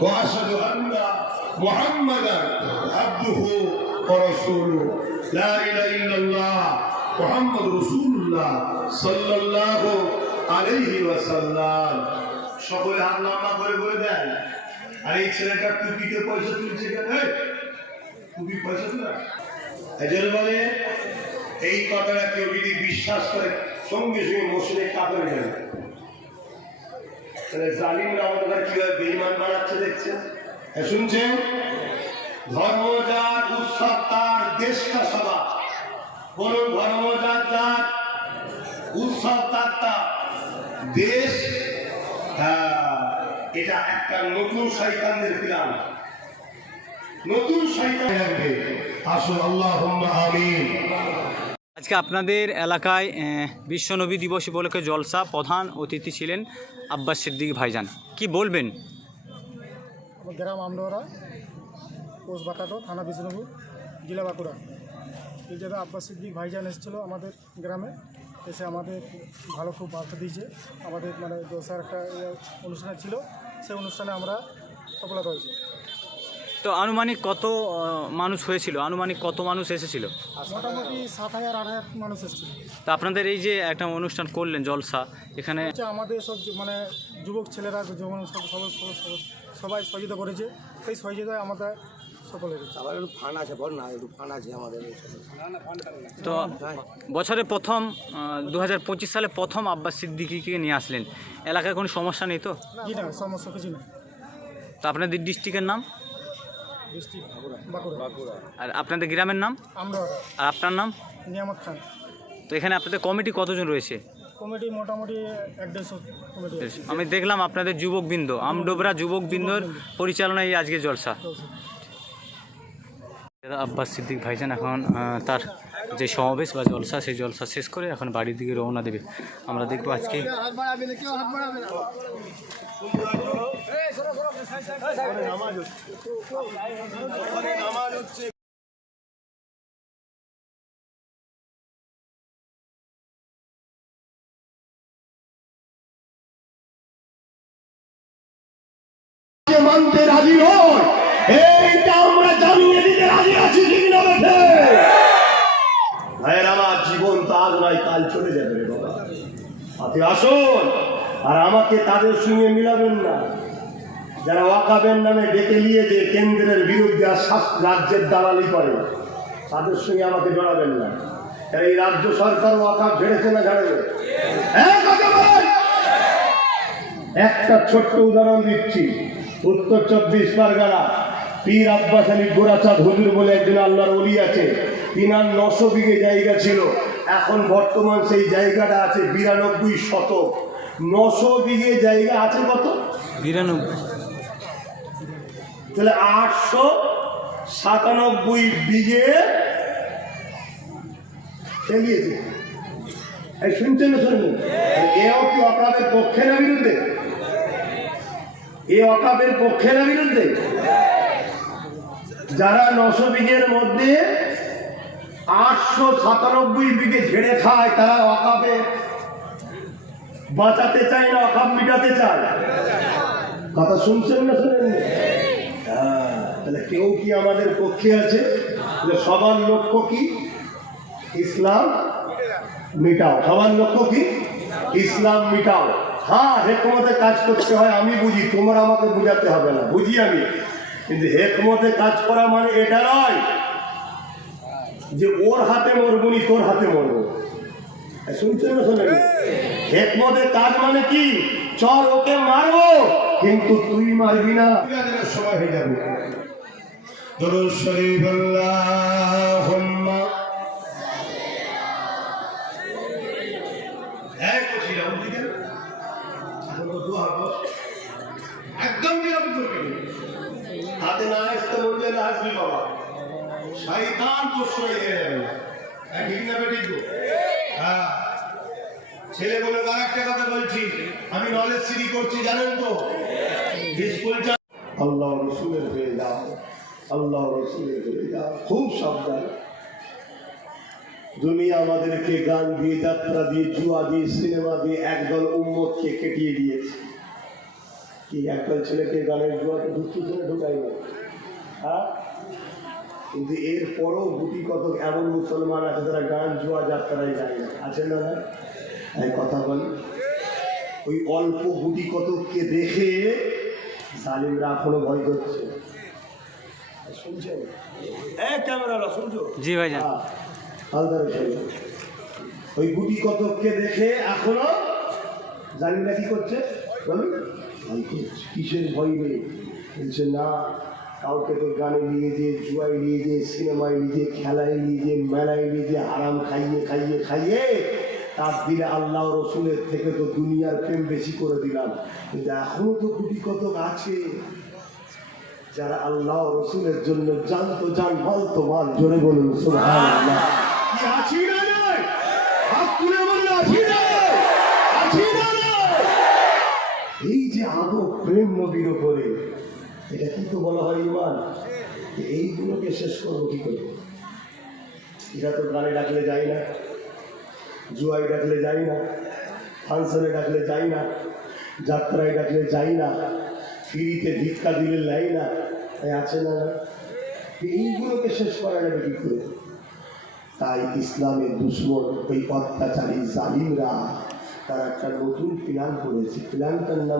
وأشهد أن محمدا عبده ورسوله لا إله إلا الله محمد رسول الله صلى الله عليه وسلم সকলে হাত লম্বা করে বলে দেন আর এই ছেলেটার টুপিতে পয়সা তুলছে কেন এই, টুপি পয়সা তুলা এজন্য বলে এই কথাটা কেউ যদি বিশ্বাস করে সঙ্গে সঙ্গে মসজিদে কাপড়ে যাবে তাহলে জালিমরা আমাদের কীভাবে বেইমান বানাচ্ছে দেখছেন হ্যাঁ, শুনছেন? ধর্ম যার উৎসব তার দেশটা সভা বলুন ধর্ম যার যার উৎসব তার তার। দেশ এটা একটা নতুন শয়তানদের প্ল্যান নতুন লাগবে। আসুন আল্লাহ আমিন। আজকে আপনাদের এলাকায় বিশ্ব নবী দিবস উপলক্ষে জলসা প্রধান অতিথি ছিলেন আব্বাস সিদ্দিক ভাইজান। কি বলবেন? গ্রাম আমডোরা পোস্ট বাটাটো থানা বিষ্ণুপুর, জেলা বাঁকুড়া। এই জায়গায় আব্বাস সিদ্দিক ভাইজান এসেছিল আমাদের গ্রামে, এসে আমাদের ভালো খুব বার্তা দিয়েছে। আমাদের মানে দোসার একটা ইয়ে অনুষ্ঠান ছিল, সেই অনুষ্ঠানে আমরা সফলতা হয়েছি। তো আনুমানিক কত মানুষ হয়েছিল? আনুমানিক কত মানুষ এসেছিল? মোটামুটি সাত হাজার আট হাজার মানুষ এসেছিল। তো আপনাদের এই যে একটা অনুষ্ঠান করলেন জলসা এখানে হচ্ছে আমাদের সব মানে যুবক ছেলেরা সব- সবাই সহযোগিতা করেছে। সেই সহযোগিতায় আমাদের আবার একটু ফান্ড আছে বল না একটু ফান্ড আছে আমাদের তো বছরে প্রথম দু হাজার পঁচিশ সালে প্রথম আব্বাস সিদ্দিকিকে নিয়ে আসলেন। এলাকায় কোনো সমস্যা নেই তো? না সমস্যা কিছু নেই। তো আপনাদের ডিস্ট্রিক্টের নাম? আর আপনাদের গ্রামের নাম? আর আপনার নাম? নিয়ামত খান। তো এখানে আপনাদের কমিটি কতজন রয়েছে? কমিটি মোটামুটি এক দেড়শো কমিটি আমি দেখলাম আপনাদের যুবকবৃন্দ আমডোবরা যুবকবৃন্দর পরিচালনায় এই আজকে জলসা। আব্বাস সিদ্দিক ভাইজান এখন তার যে সমাবেশ বা জলসা সেই জলসা শেষ করে এখন বাড়ির দিকে রওনা দেবে। আমরা দেখব আজকে মানতে রাজি নয় এইটা আমরা জানিয়ে দিতে রাজি আছি না বেঠে ভাইয়ের, আমার জীবন তো আজ নয়, কাল চলে যাবে আপনি আসুন, আর আমাকে তাদের সঙ্গে মিলাবেন না। যারা ওয়াকাবের নামে ডেকে নিয়ে যে কেন্দ্রের বিরুদ্ধে আর রাজ্যের দালালি করে, তাদের সঙ্গে আমাকে জড়াবেন না। এই রাজ্য সরকার ওয়াকাব ঝেড়েছে না ঝাড়বে হ্যাঁ একটা ছোট্ট উদাহরণ দিচ্ছি। উত্তর চব্বিশ পরগনা, পীর আব্বাস আলী গোরাচাঁদ হুজুর বলে একজন আল্লাহর অলি আছে। তিনার নশো বিঘে জায়গা ছিল। এখন বর্তমান সেই জায়গাটা আছে বিরানব্বই শতক। নশো বিঘে জায়গা আছে কত? বিরানব্বই। তাহলে আটশো সাতানব্বই বিঘে ফেলিয়েছে শুনছেন না শুনবেন এও কি অকাবের পক্ষে না বিরুদ্ধে? এ অকাবের পক্ষে না বিরুদ্ধে? যারা নশো বিঘের মধ্যে আটশো সাতানব্বই বিঘে ঝেড়ে খায়, তারা অকাপে বাঁচাতে চায় না অকাপ মিটাতে চায়। কথা শুনছেন না শুনেন তাহলে কেউ কি আমাদের পক্ষে আছে তাহলে সবার লক্ষ্য কি? ইসলাম মিটাও। সবার লক্ষ্য কি? ইসলাম মিটাও। হ্যাঁ হেকমতে কাজ করতে হয়, আমি বুঝি। তোমার আমাকে বুঝাতে হবে না, বুঝি আমি। কিন্তু হেকমতে কাজ করা মানে এটা নয় যে ওর হাতে মরবনি তোর হাতে মরবো। শুনছেন না শোনেন? হেকমতে কাজ মানে কি? চল ওকে মারবো, কিন্তু তুই মারবি না। সময় হয়ে যাবে। দরুদ শরীফ আল্লাহুম্মা। এক বসি রাম দিকে এখন তো দোয়া একদম বিরাম করবি হাতে না আসতে বললে না আসবি বাবা। শয়তান প্রশ্রয় দিয়ে যাবে। হ্যাঁ, ঠিক না বেঠিক হ্যাঁ। ছেলে বলে আর একটা কথা বলছি। আমি নলেজ সিরি করছি জানেন তো? স্কুলটা আল্লাহ রসুলের হয়ে যাও। আল্লাহ রসুলের হয়ে খুব সাবধান। দুনিয়া আমাদেরকে গান দিয়ে, যাত্রা দিয়ে, জুয়া দিয়ে, সিনেমা দিয়ে একদল উম্মতকে কেটিয়ে দিয়েছে। কি, একদল ছেলেকে গানের জুয়াকে ঢুকতে ছেলে ঢুকাই না হ্যাঁ? কিন্তু এরপরও গুটি কত এমন মুসলমান আছে যারা গান, জুয়া যাত্রায় যায় না। আছে না এক কথা বলি। ওই অল্প গুটি কতককে দেখে জালিমরা এখনও ভয় করছে শুনছেন এক ক্যামেরা শুনছো জি হ্যাঁ, শোনো। ওই গুটি কতককে দেখে এখনও জানি না কি করছে। বলুন। কিসের ভয় নেই বলছে না কাউকে তো গানে নিয়ে যে জুয়ায় নিয়ে যে সিনেমায় নিয়ে যে খেলায় নিয়ে যে মেলায় নিয়ে যে আরাম খাইয়ে খাইয়ে খাইয়ে তার দিলে আল্লাহ রসুলের থেকে তো দুনিয়ার প্রেম বেশি করে দিলাম। কিন্তু এখনও তো গুটি কতক আছে। যারা আল্লাহ রসুলের জন্য জানতো জান মাল তো মাল জোরে বলুন সুবহানাল্লাহ। কি আছি না নয়? হাত তুলে বলুন আছি না আছি না এই যে আদো প্রেম নবীর ওপরে এটা কি তো বলা হয় ইমান এইগুলোকে শেষ করব কি করে? এটা তো গানে ডাকলে যাই না জুয়াই ডাকলে যাই না ফাংশনে ডাকলে যাই না যাত্রায় ডাকলে যাই না। ফিরিতে ভিক্ষা দিলে লাই না, তাই আছে না এইগুলোকে শেষ করা যাবে কি করে? তাই ইসলামের দুশ্মন ওই অত্যাচারী জালিমরা, তারা একটা নতুন প্ল্যান করেছে। প্ল্যানটার নাম